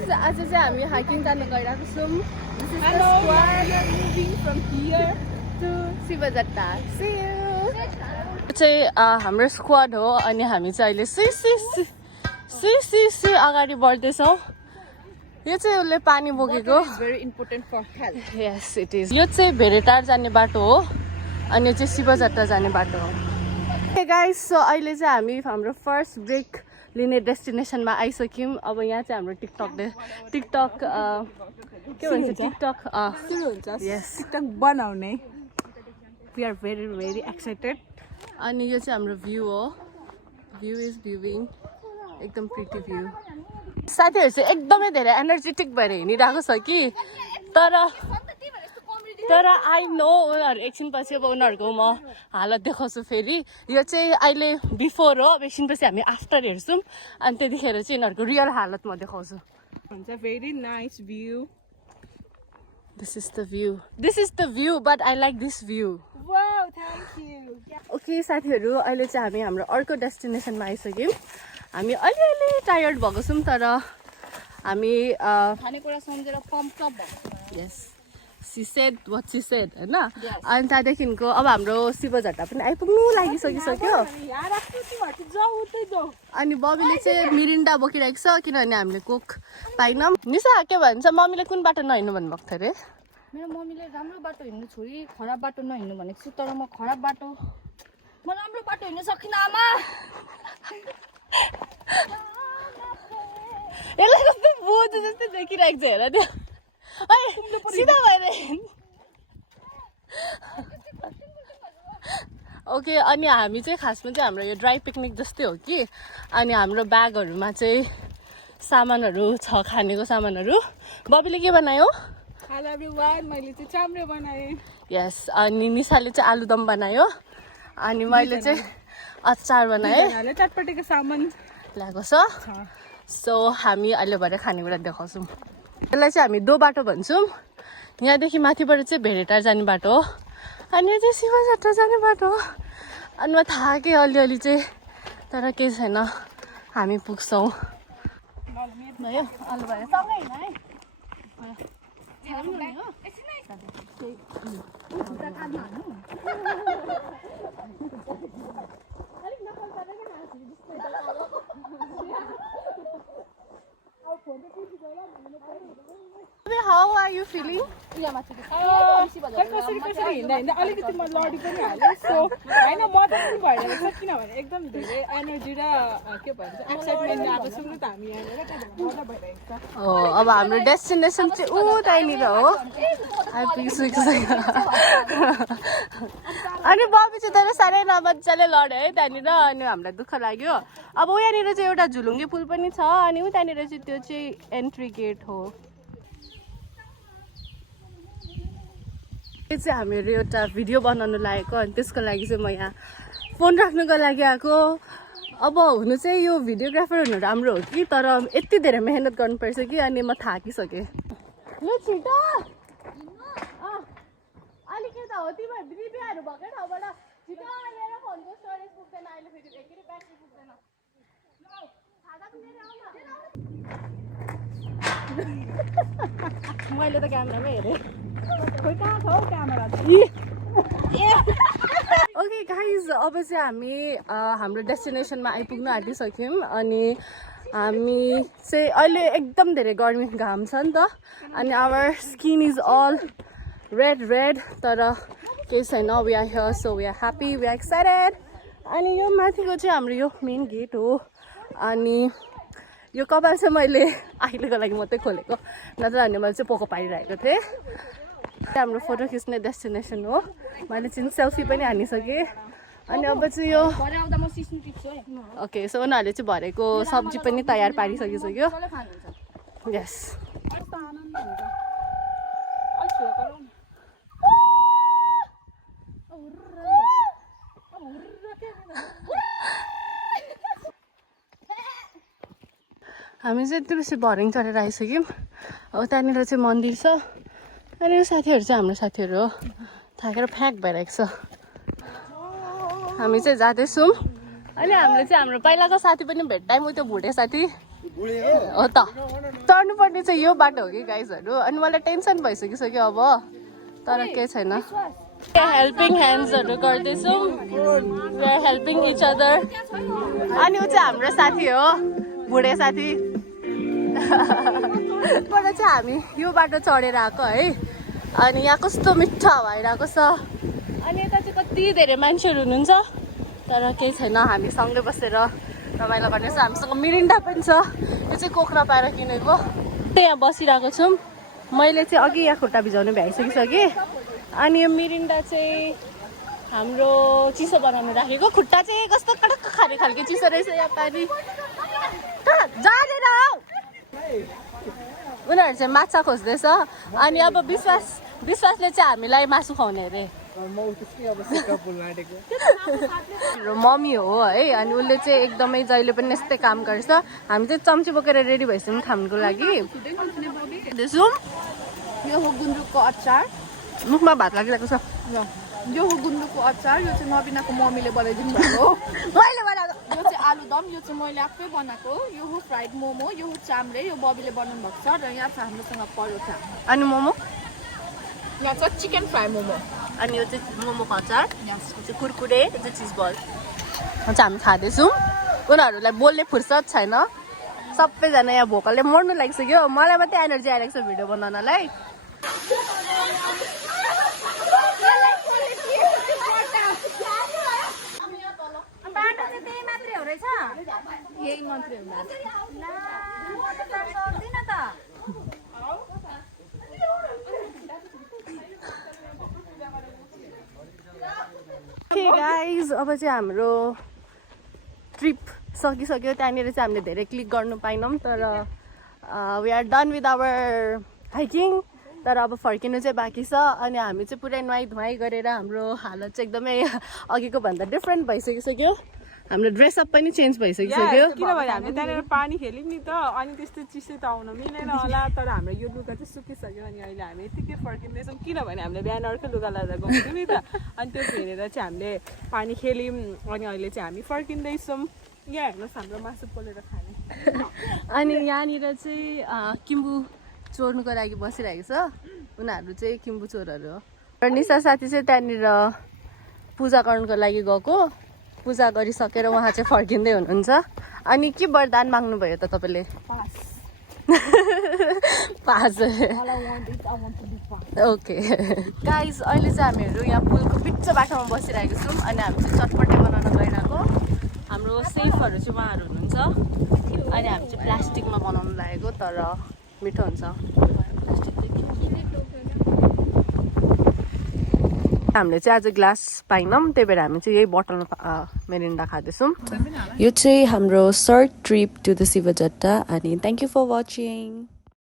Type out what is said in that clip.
guys, आज चाहिँ हामी हाइकिङ जान गइरहेको छौँ. This is the squad. We are moving from here to शिवजट्टा. See you. चाहिँ हाम्रो स्क्वाड हो अनि हामी चाहिँ अहिले सी अगाडि बढ्दैछौँ. यो चाहिँ उसले पानी बोकेको. Very important for health. Yes, it is. यो चाहिँ भेरेटार जाने बाटो हो अनि यो चाहिँ शिवजट्टा जाने बाटो हो. Hey guys, so अहिले चाहिँ हामी हाम्रो फर्स्ट ब्रेक लिने डेस्टिनेसनमा आइसक्यौँ. अब यहाँ चाहिँ हाम्रो टिकटक के भन्छ टिकटक सुरु हुन्छ. यस टिकटक बनाउने. We are very very excited. अनि यो चाहिँ हाम्रो भ्यू हो. भ्यू इज भ्युइङ एकदम प्रिटी भ्यू. साथीहरू चाहिँ एकदमै धेरै एनर्जेटिक भएर हिँडिरहेको छ कि तर आई नो उनीहरू एकछिनपछि अब उनीहरूको म हालत देखाउँछु फेरि. यो चाहिँ अहिले बिफोर हो. अब एकछिनपछि हामी आफ्टर हेर्छौँ अनि त्यतिखेर चाहिँ यिनीहरूको रियल हालत म देखाउँछु. हुन्छ. Very nice view. This is the view but I like this view. Wow, thank you. Okay साथीहरू, अहिले चाहिँ हामी हाम्रो अर्को डेस्टिनेसनमा आइसक्यौँ. हामी अलिअलि टायर्ड भएको छौँ तर हामी खानेकुरा सम्झेर पम्प अप भएको. Yes she said what she said होइन. अनि त्यहाँदेखिको अब हाम्रो शिवजट्टा पनि आइपुग्नु लागिसकिसक्यो. अनि बबीले चाहिँ मिरिन्डा बोकिरहेको छ किनभने हामीले कोक पाइनौँ. निशा के भन्छ, मम्मीले कुन बाटो नहिँड्नु भन्नुभएको थियो अरे? मेरो मम्मीले राम्रो बाटो हिँड्नु छोडी खराब बाटो नहिँड्नु भनेको छु. तर म खराब बाटो राम्रो बाटो हिँड्नु सकिनँ आमा. यसलाई कस्तो बोझ जस्तै देखिरहेको छ हेर त्यो. सिधा भएर ओके. अनि हामी चाहिँ खासमा चाहिँ हाम्रो यो ड्राई पिकनिक जस्तै हो कि. अनि हाम्रो ब्यागहरूमा चाहिँ सामानहरू छ, खानेको सामानहरू. बबीले के बनायो? हेलो एभ्रीवान, मैले चाहिँ चाम्रे बनाएँ. यस. अनि निशाले चाहिँ आलुदम बनायो अनि मैले चाहिँ अचार बनाएँ. चटपटेको सामान ल्याएको छ. सो हामी अहिले भरे खानेकुरा देखाउँछौँ. यसलाई चाहिँ हामी दो बाटो भन्छौँ. यहाँदेखि माथिबाट चाहिँ भेरेटार जाने बाटो हो अनि यो चाहिँ शिवजट्टा जाने बाटो हो. अनि म थाकेँ अलिअलि चाहिँ तर केही छैन, हामी पुग्छौँ. भयो आलु भयो सँगै होइन है. How are you feeling? कसरी हिँड्दा अलिकति म लडी पनि हालेँ. सो होइन मजा पनि भइरहेको छ किनभने एकदम धेरै एनर्जी र के भन्छ एक्साइटमेन्ट आएको छु नि त हामी यहाँनिर. मजा भइरहेको छ. अब हाम्रो डेस्टिनेसन चाहिँ उतैनिर हो. आइपुगिसक्यो. अनि बबी चाहिँ तर साह्रै नमजाले लड्यो है त्यहाँनिर. अनि हामीलाई दुःख लाग्यो. अब उहाँनिर चाहिँ एउटा झुलुङ्गे पुल पनि छ अनि उतानिर चाहिँ त्यो चाहिँ एन्ट्री गेट हो. यो चाहिँ हामीहरू एउटा भिडियो बनाउनु लागेको अनि त्यसको लागि चाहिँ म यहाँ फोन राख्नुको लागि आएको. अब हुनु चाहिँ यो भिडियोग्राफर हुनु राम्रो हो कि तर यति धेरै मेहनत गर्नुपर्छ कि अनि म थाकिसकेँ. यो छिटो अलिक यता हो तिमीहरू बिहाहरू भएकै ठाउँबाट छिटो लिएर फोनको स्टोरेज पुग्दैन अहिले फेरि फेरि ब्याट्री पुग्दैन. मैले त क्यामेरामै हेरेँ. ओके गाइज, अब चाहिँ हामी हाम्रो डेस्टिनेसनमा आइपुग्न आँटिसक्यौँ. अनि हामी चाहिँ अहिले एकदम धेरै गर्मी घाम छ नि त अनि our skin is all red तर केही छैन. We are here so we are happy, we are excited. अनि यो माथिको चाहिँ हाम्रो यो मेन गेट हो. अनि यो कपाल चाहिँ मैले अहिलेको लागि मात्रै खोलेको, नत्र भने मैले चाहिँ पोको पारिरहेको थिएँ. हाम्रो फोटो खिच्ने डेस्टिनेसन हो. मैले चाहिँ सेल्फी पनि हानिसकेँ. अनि अब चाहिँ यो ओके. सो उनीहरूले चाहिँ भरेको सब्जी पनि तयार पारिसकिसक्यो. यस. हामी चाहिँ तुलसी भर्याङ चढेर आइसक्यौँ. अब त्यहाँनिर चाहिँ मन्दिर छ अनि यो साथीहरू चाहिँ हाम्रो साथीहरू हो. थाकेर फ्याक भइरहेको छ. हामी चाहिँ जाँदैछौँ अनि हामीले चाहिँ हाम्रो पहिलाको साथी पनि भेट्टायौँ. त्यो भुटे साथी हो त. तर चढ्नुपर्ने चाहिँ यो बाटो हो कि गाइजहरू अनि मलाई टेन्सन भइसकिसक्यो अब तर केही छैन हेल्पिङ ह्यान्ड्सहरू गर्दैछौँ हेल्पिङ इच अदर अनि ऊ चाहिँ हाम्रो साथी हो बुढे साथी बाट चाहिँ हामी यो बाटो चढेर आएको है अनि यहाँ कस्तो मिठो हावा आइरहेको छ अनि यता चाहिँ कति धेरै मान्छेहरू हुनुहुन्छ तर केही छैन हामी सँगै बसेर रमाइलो गर्नेछ हामीसँग मिरिन्डा पनि छ यो चाहिँ कोख्रा पाएर किनेको त्यही यहाँ बसिरहेको छौँ मैले चाहिँ अघि यहाँ खुट्टा भिजाउनु भ्याइसकिसकेँ अनि यो मिरिन्डा चाहिँ हाम्रो चिसो बनाउनु राखेको खुट्टा चाहिँ कस्तो कडक्क खाने खालको चिसो रहेछ यहाँ पानी जाँदैन उनीहरू चाहिँ माछा खोज्दैछ अनि अब विश्वासले चाहिँ हामीलाई मासु खुवाउने अरे हाम्रो मम्मी हो है अनि उसले चाहिँ एकदमै जहिले पनि यस्तै काम गर्छ हामी चाहिँ चम्ची बोकेर रेडी भइसक्यौँ खानको लागि यो हो गुन्द्रुकको अचार मुखमा भात लागिरहेको छ यो हो गुन्द्रुकको अचार यो चाहिँ नबिनाको मम्मीले बनाइदिनु भएको हो मैले बनाएको यो चाहिँ आलुदम यो चाहिँ मैले आफै बनाएको यो हो फ्राइड मोमो यो हो चाम्रे यो बबीले बनाउनु भएको छ र यहाँ छ हाम्रोसँग परोठा अनि मोमो यहाँ छ चिकन फ्राई मोमो अनि यो चाहिँ मोमोको अचार यो चाहिँ कुरकुरे यो चाहिँ चिज बल चाहिँ हामी खाँदैछौँ उनीहरूलाई बोल्ने फुर्सद छैन सबैजना यहाँ भोकलले मर्नु लागिसक्यो मलाई मात्रै एनर्जी आइरहेको छ भिडियो बनाउनलाई यही मात्रै हो गाइज अब चाहिँ हाम्रो ट्रिप सकिसक्यो त्यहाँनिर चाहिँ हामीले धेरै क्लिक गर्नु पाइनौँ तर we are done with our hiking तर अब फर्किनु चाहिँ बाँकी छ अनि हामी चाहिँ पुरै नुहाई धुवाई गरेर हाम्रो हालत चाहिँ एकदमै अघिको भन्दा डिफ्रेन्ट भइसकिसक्यो हाम्रो ड्रेसअप पनि चेन्ज भइसकिसक्यो किनभने हामीले त्यहाँनिर पानी खेल्यौँ नि त अनि त्यस्तो चिसो त आउन मिलेन होला तर हाम्रो यो लुगा चाहिँ सुकिसक्यो अनि अहिले हामी यतिकै फर्किँदैछौँ किनभने हामीले बिहान अर्कै लुगा लगाएर गउँथ्यौँ नि त अनि त्यो हेरेर चाहिँ हामीले पानी खेल्यौँ अनि अहिले चाहिँ हामी फर्किँदैछौँ यहाँ हेर्नुहोस् हाम्रो मासु पोलेर खाने अनि यहाँनिर चाहिँ किम्बु चोर्नुको लागि बसिरहेको छ उनीहरू चाहिँ किम्बु चोरहरू हो र निशा साथी चाहिँ त्यहाँनिर पूजा गर्नुको लागि गएको पूजा गरिसकेर उहाँ चाहिँ फर्किँदै हुनुहुन्छ अनि के वरदान माग्नुभयो त तपाईँले पास ओके गाइस अहिले चाहिँ हामीहरू यहाँ पुलको बिच बाटोमा बसिरहेको छौँ अनि हामी चाहिँ चटपटे बनाउन गइरहेको हाम्रो सेफहरू चाहिँ उहाँहरू हुनुहुन्छ अनि हामी चाहिँ प्लास्टिकमा बनाउनु लागेको तर मिठो हुन्छ हामीले चाहिँ आज ग्लास पाइनौँ त्यही भएर हामी चाहिँ यही बोतलमा मेरिन्डा खाँदैछौँ यो चाहिँ हाम्रो सर्ट ट्रिप टु द शिवजट्टा अनि थ्याङ्क यू फर वाचिङ